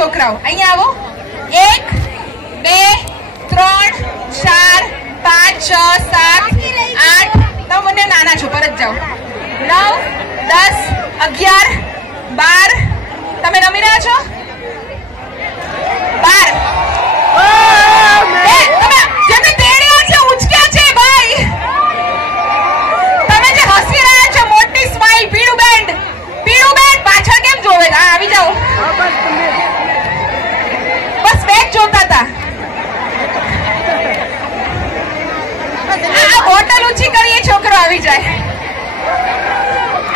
છોકરાઓ અહીંયા આવો. 1 2 3 4 5 6 7 8. તમે મને નાના છો, પરત જાઓ. 9 10 11 12. તમે રમી રહ્યા છો? 12. જેને તેડ્યા છે ઉચક્યા છે ભાઈ. તમે જે હસી રહ્યા છો, મોટી સ્માઈલ. પીળું બેન્ડ પાછળ કેમ જોવે? હા, આવી જાઓ. બસ બેગ જોતા હતા. આ બોટલ ઊંચી કરીએ છોકરો આવી જાય.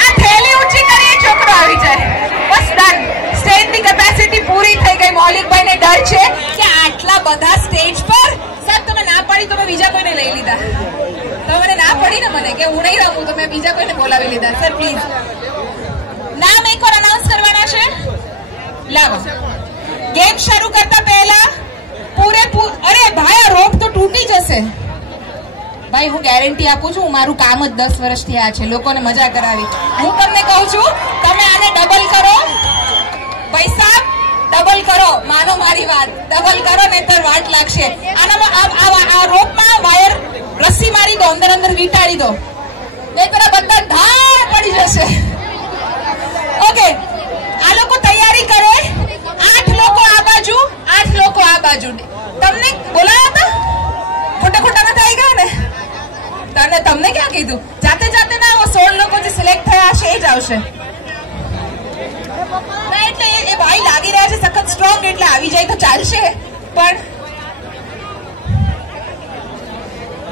આ થેલી ઊંચી કરીએ છોકરો આવી જાય. બસ ડન. સ્ટેજની કેપેસિટી પૂરી થઈ ગઈ. મૌલિકભાઈને ડર છે કે આટલા બધા સ્ટેજ પર સાહેબ તમે ના પાડી તો મેં બીજા કોઈને લઈ લીધા. તમને ના પડી ને મને કે હું નહીં રમું તો મેં બીજા કોઈને બોલાવી લીધા. સર પ્લીઝ નામ એકવાર અનાઉન્સ કરવાના છે. લાવો. ગેમ શરૂ કરતા પહેલા અરે ભાઈ આ રોપ તો તૂટી જશે ભાઈ. હું ગેરંટી આપું છું, મારું કામ જ 10 વર્ષથી આ છે, લોકોને મજા કરાવી. હું તમને કહું છું તમે આને ડબલ કરો ભાઈ સાહેબ, ડબલ કરો. માનો મારી વાત, ડબલ કરો નહીતર વાટ લાગશે. આનામાં આ રોપમાં વાયર રસ્સી મારી દો, અંદર વીંટાળી દો, નહીતર બધા ધાર પડી જશે. ઓકે, આ લોકો તૈયારી કરે. 8 લોકો આ બાજુ, 8 લોકો આ બાજુ. તમને બોલાયા હતા? ખોટા નથી આવી ગયા ને? તમને ક્યાં કીધું? જાતે ના આવો. 16 લોકો જે સિલેક્ટ થયા હશે એ જ આવશે. એટલે એ ભાઈ લાગી રહ્યા છે સખત સ્ટ્રોંગ, એટલે આવી જાય તો ચાલશે. પણ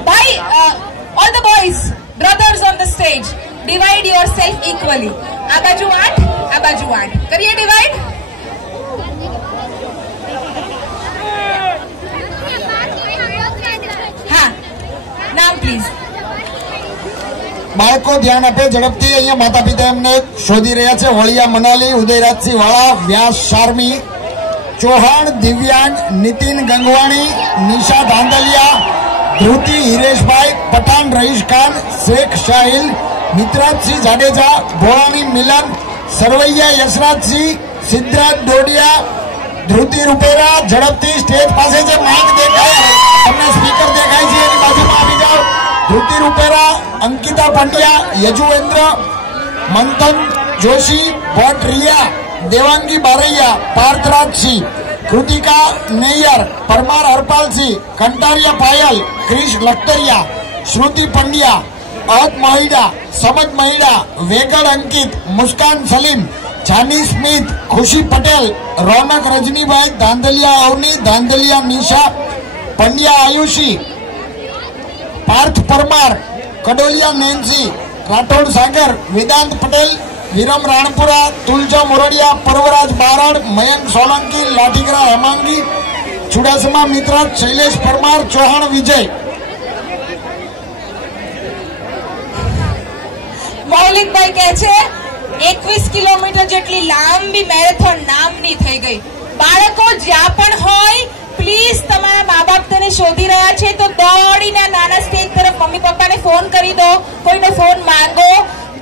ભાઈ all the boys brothers on the stage, divide yourself equally. આ બાજુ 8, આ બાજુ 8. કરીએ ડિવાઈડ. હા, નામ પ્લીઝ. બાળકો ધ્યાન આપે ઝડપથી. અહીંયા માતા પિતા એમને શોધી રહ્યા છે. વળિયા મનાલી, ઉદયરાજસિંહ વાળા, વ્યાસ શારમી, ચૌહાણ દિવ્યાંગ, નીતિન ગંગવાણી, નિશા ધાંધલિયા, ધ્રુતિ હિરેશભાઈ, પઠાણ રહીશ ખાન, શેખ શાહિલ, મિત્રાજસિંહ જાડેજા, ભોળાણી મિલન, સરવૈયા યશરાજસિંહ, સિદ્ધરાજ ડોડિયા, ધ્રુતિ રૂપેરા. ઝડપથી સ્ટેજ પાસે જે માઇક દેખાય, તમને સ્પીકર દેખાય છે એની બાજુમાં આવી જાઓ. ધ્રુતિ રૂપેરા, અંકિતા પંડ્યા, યજુવેન્દ્ર, મંથન જોશી, ભટ્ટ રિયા, દેવાંગી બારૈયા, પાર્થરાજસિંહ, કૃતિકા નૈયર, પરમાર હરપાલસિંહ, કંટારિયા પાયલ, ક્રિશ લખતરિયા, શ્રુતિ પંડ્યા, અહદ મહિડા, સમજ મહિડા, વેગડ અંકિત, મુસ્કાન સલીમ, જાની સ્મિત, ખુશી પટેલ, રોનક રજનીભાઈ, ધાંધલિયા અવની, ધાંધલિયા નિશા, પંડ્યા આયુષી, પાર્થ પરમાર, કડોલિયા નેન્સી, રાઠોડ સાગર, વેદાંત પટેલ, વિરમ રાણપુરા, તુલજા મોરડિયા, પર્વરાજ બારણ, મયંક સોલંકી, લાઠીગરા હેમાંગી, ચુડાસમા મિત્રા, શૈલેષ પરમાર, ચૌહાણ વિજય. મૌલિકભાઈ કહે છે 21 કિલોમીટર જેટલી લાંબી મેરેથોન નામની થઈ ગઈ. બાળકો જ્યાં પણ હોય પ્લીઝ તમારા મા બાપ તેને શોધી રહ્યા છે તો દોડીને નાના સ્ટેજ તરફ મમ્મી પપ્પાને ફોન કરી દો, કોઈને ફોન માંગો.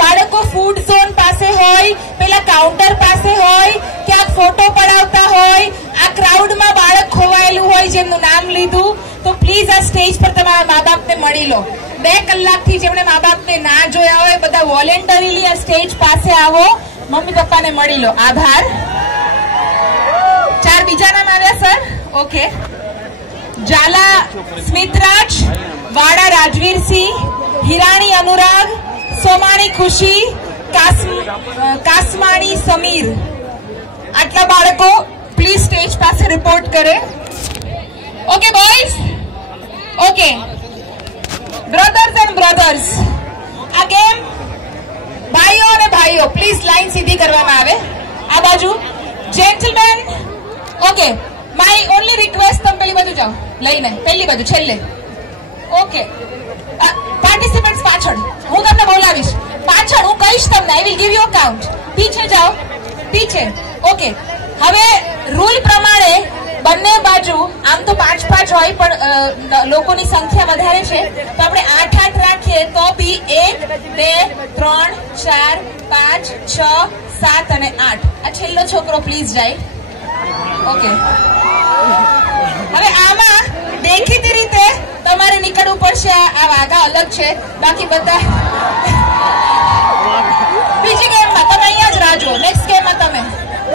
બાળકો ફૂડ ઝોન પાસે હોય, પેલા કાઉન્ટર પાસે હોય, ક્યાંક ફોટો પડાવતા હોય, આ ક્રાઉડમાં બાળક ખોવાયેલું હોય જેમનું નામ લીધું, તો પ્લીઝ આ સ્ટેજ પર તમારા મા બાપને મળી લો. 2 કલાકથી જેમણે મા બાપને ના જોયા હોય બધા વોલેન્ટરીલી આ સ્ટેજ પાસે આવો, મમ્મી પપ્પાને મળી લો. આભાર. 4 બીજા નામ આવ્યા સર? ઓકે. ઝાલા સ્મિતરાજ, વાડા રાજવીરસિંહ, હિરાણી અનુરાગ, સોમાણી ખુશી, કાસમાણી સમીર. આટલા બાળકો પ્લીઝ સ્ટેજ પાસે રિપોર્ટ કરે. Okay boys, okay brothers and brothers. આ ગેમ ભાઈઓ અને ભાઈઓ પ્લીઝ લાઈન સીધી કરવામાં આવે. આ બાજુ gentleman. Okay, my only request, તમે પેલી બાજુ જાઓ લઈને, પેલી બાજુ છેલ્લે. ઓકે, પાર્ટિસિપન્ટ્સ પાછળ, હું તમને બોલાવીશ પાછળ, હું કહીશ તમને, I will give you a count. પીછે જાઓ, પીછે. ઓકે, હવે રૂલ પ્રમાણે બંને બાજુ આમ તો 5-5 હોય પણ લોકોની સંખ્યા વધારે છે તો આપણે 8-8 રાખીએ તો બી 1 2 3 4 5 6 7 અને 8. આ છેલ્લો છોકરો પ્લીઝ જાય. ઓકે, હવે આમાં દેખીતી રીતે તમારે નીકળવું પડશે. આ વાઘા અલગ છે, બાકી બધા